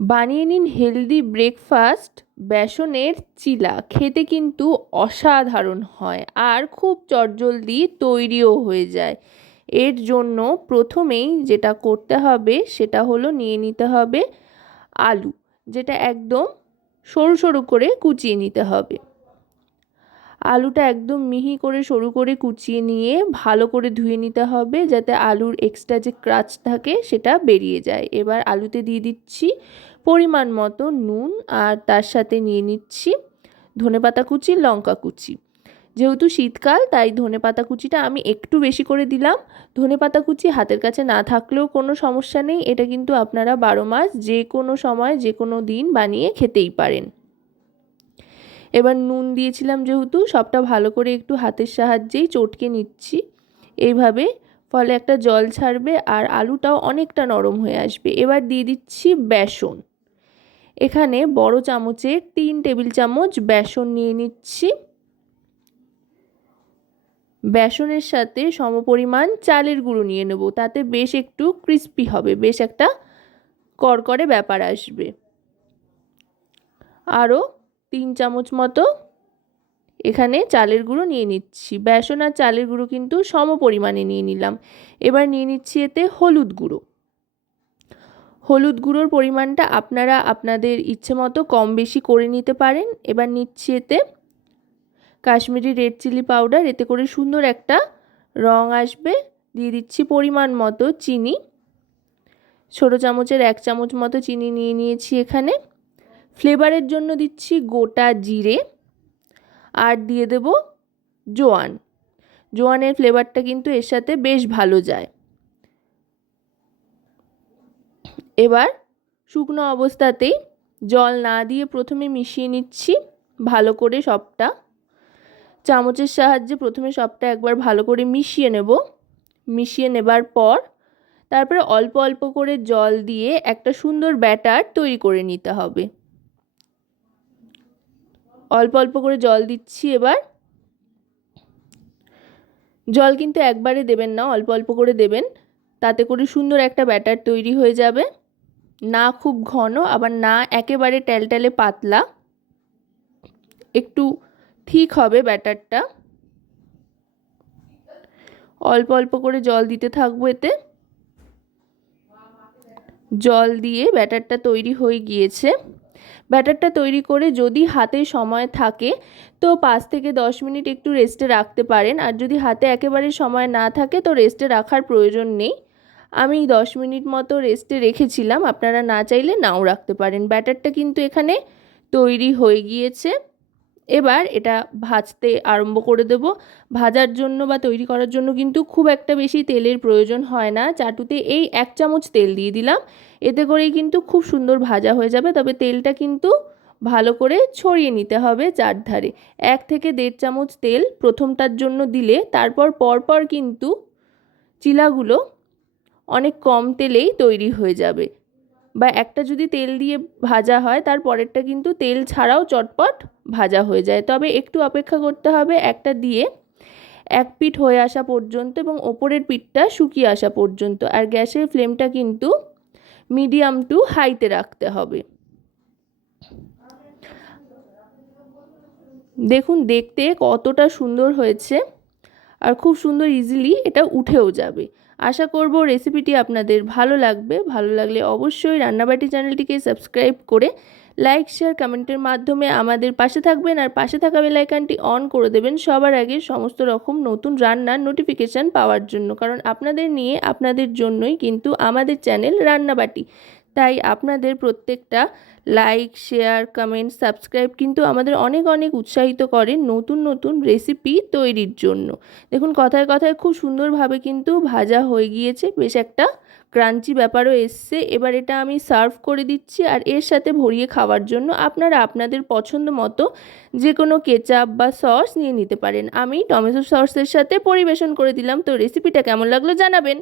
বানিয়ে নিন healthy breakfast বেসনের চিলা। খেতে কিন্তু অসাধারণ হয় আর খুব চটজলদি তৈরিও হয়ে যায়। এর জন্য প্রথমেই যেটা করতে হবে সেটা হলো নিয়ে নিতে হবে আলু, যেটা একদম সরু সরু করে কুচিয়ে নিতে হবে। আলুটা একদম মিহি করে সরু করে কুচিয়ে নিয়ে ভালো করে ধুয়ে নিতে হবে যাতে আলুর এক্সট্রা যে ক্রাচ থাকে সেটা বেরিয়ে যায়। এবার আলুতে দিয়ে দিচ্ছি পরিমাণ মতো নুন আর তার সাথে নিয়ে নিচ্ছি ধনেপাতা কুচি, লঙ্কা কুচি। যেহেতু শীতকাল, তাই ধনেপাতা কুচিটা আমি একটু বেশি করে দিলাম। ধনেপাতা কুচি হাতের কাছে না থাকলেও কোনো সমস্যা নেই, এটা কিন্তু আপনারা বারো মাস যে কোনো সময় যে কোনো দিন বানিয়ে খেতেই পারেন। এবার নুন দিয়েছিলাম যেহেতু, সবটা ভালো করে একটু হাতের সাহায্যেই চটকে নিচ্ছি। এইভাবে ফলে একটা জল ছাড়বে আর আলুটাও অনেকটা নরম হয়ে আসবে। এবার দিয়ে দিচ্ছি বেসন। এখানে বড় চামচে তিন টেবিল চামচ বেসন নিয়ে নিচ্ছি। বেসনের সাথে সমপরিমাণ চালের গুঁড়ো নিয়ে নেব, তাতে বেশ একটু ক্রিস্পি হবে, বেশ একটা করকরে ব্যাপার আসবে। আরও তিন চামচ মতো এখানে চালের গুঁড়ো নিয়ে নিচ্ছি। বেসন আর চালের গুঁড়ো কিন্তু সম পরিমাণে নিয়ে নিলাম। এবার নিয়ে নিচ্ছি এতে হলুদ গুঁড়ো। হলুদ গুঁড়োর পরিমাণটা আপনারা আপনাদের ইচ্ছে মতো কম বেশি করে নিতে পারেন। এবার নিচ্ছি এতে কাশ্মীরি রেড চিলি পাউডার। এতে করে সুন্দর একটা রং আসবে। দিয়ে দিচ্ছি পরিমাণ মতো চিনি। ছোটো চামচের এক চামচ মতো চিনি নিয়ে নিয়েছি এখানে। ফ্লেভারের জন্য দিচ্ছি গোটা জিরে আর দিয়ে দেব জোয়ান। জোয়ানের ফ্লেভারটা কিন্তু এর সাথে বেশ ভালো যায়। এবার শুকনো অবস্থাতেই জল না দিয়ে প্রথমে মিশিয়ে নিচ্ছি ভালো করে সবটা। চামচের সাহায্যে প্রথমে সবটা একবার ভালো করে মিশিয়ে নেব। মিশিয়ে নেবার পর তারপরে অল্প অল্প করে জল দিয়ে একটা সুন্দর ব্যাটার তৈরি করে নিতে হবে। অল্প অল্প করে জল দিচ্ছি এবার। জল কিন্তু একবারে দেবেন না, অল্প অল্প করে দেবেন। তাতে করে সুন্দর একটা ব্যাটার তৈরি হয়ে যাবে। না খুব ঘন, আবার না একেবারে ট্যালট্যালে পাতলা। একটু ঠিক হবে ব্যাটারটা। অল্প অল্প করে জল দিতে থাকব এতে। জল দিয়ে ব্যাটারটা তৈরি হয়ে গিয়েছে। ব্যাটারটা তৈরি করে যদি হাতে সময় থাকে, তো পাঁচ থেকে দশ মিনিট একটু রেস্টে রাখতে পারেন। আর যদি হাতে একেবারে সময় না থাকে, তো রেস্টে রাখার প্রয়োজন নেই। আমি দশ মিনিট মতো রেস্টে রেখেছিলাম। আপনারা না চাইলে নাও রাখতে পারেন। ব্যাটারটা কিন্তু এখানে তৈরি হয়ে গিয়েছে। এবার এটা ভাজতে আরম্ভ করে দেব। ভাজার জন্য বা তৈরি করার জন্য কিন্তু খুব একটা বেশি তেলের প্রয়োজন হয় না। চাটুতে এই এক চামচ তেল দিয়ে দিলাম। এতে করেই কিন্তু খুব সুন্দর ভাজা হয়ে যাবে। তবে তেলটা কিন্তু ভালো করে ছড়িয়ে নিতে হবে চারধারে। এক থেকে দেড় চামচ তেল প্রথমটার জন্য দিলে তারপর পরপর কিন্তু চিলাগুলো অনেক কম তেলেই তৈরি হয়ে যাবে। বা একটা যদি তেল দিয়ে ভাজা হয়, তার পরেরটা কিন্তু তেল ছাড়াও চটপট ভাজা হয়ে যায়। তবে একটু অপেক্ষা করতে হবে একটা দিয়ে এক পিঠ হয়ে আসা পর্যন্ত এবং ওপরের পিঠটা শুকিয়ে আসা পর্যন্ত। আর গ্যাসের ফ্লেমটা কিন্তু মিডিয়াম টু হাইতে রাখতে হবে। দেখুন, দেখতে কতটা সুন্দর হয়েছে। আর খুব সুন্দর ইজিলি এটা উঠেও যাবে। আশা করব রেসিপিটি আপনাদের ভালো লাগবে। ভালো লাগলে অবশ্যই রান্নাবাটি চ্যানেলটিকে সাবস্ক্রাইব করে লাইক শেয়ার কমেন্টের মাধ্যমে আমাদের পাশে থাকবেন। আর পাশে থাকা বেলাইকানটি অন করে দেবেন সবার আগে সমস্ত রকম নতুন রান্নার নোটিফিকেশান পাওয়ার জন্য। কারণ আপনাদের নিয়ে আপনাদের জন্যই কিন্তু আমাদের চ্যানেল রান্নাবাটি। তাই আপনাদের প্রত্যেকটা লাইক শেয়ার কমেন্ট সাবস্ক্রাইব কিন্তু আমাদের অনেক অনেক উৎসাহিত করে নতুন নতুন রেসিপি তৈরির জন্য। দেখুন, কথায় কথায় খুব সুন্দরভাবে কিন্তু ভাজা হয়ে গিয়েছে। বেশ একটা ক্রাঞ্চি ব্যাপারও এসছে। এবার এটা আমি সার্ভ করে দিচ্ছি আর এর সাথে ভরিয়ে খাওয়ার জন্য আপনারা আপনাদের পছন্দ মতো যে কোনো কেচাপ বা সস নিয়ে নিতে পারেন। আমি টমেটো সসের সাথে পরিবেশন করে দিলাম। তো রেসিপিটা কেমন লাগল জানাবেন।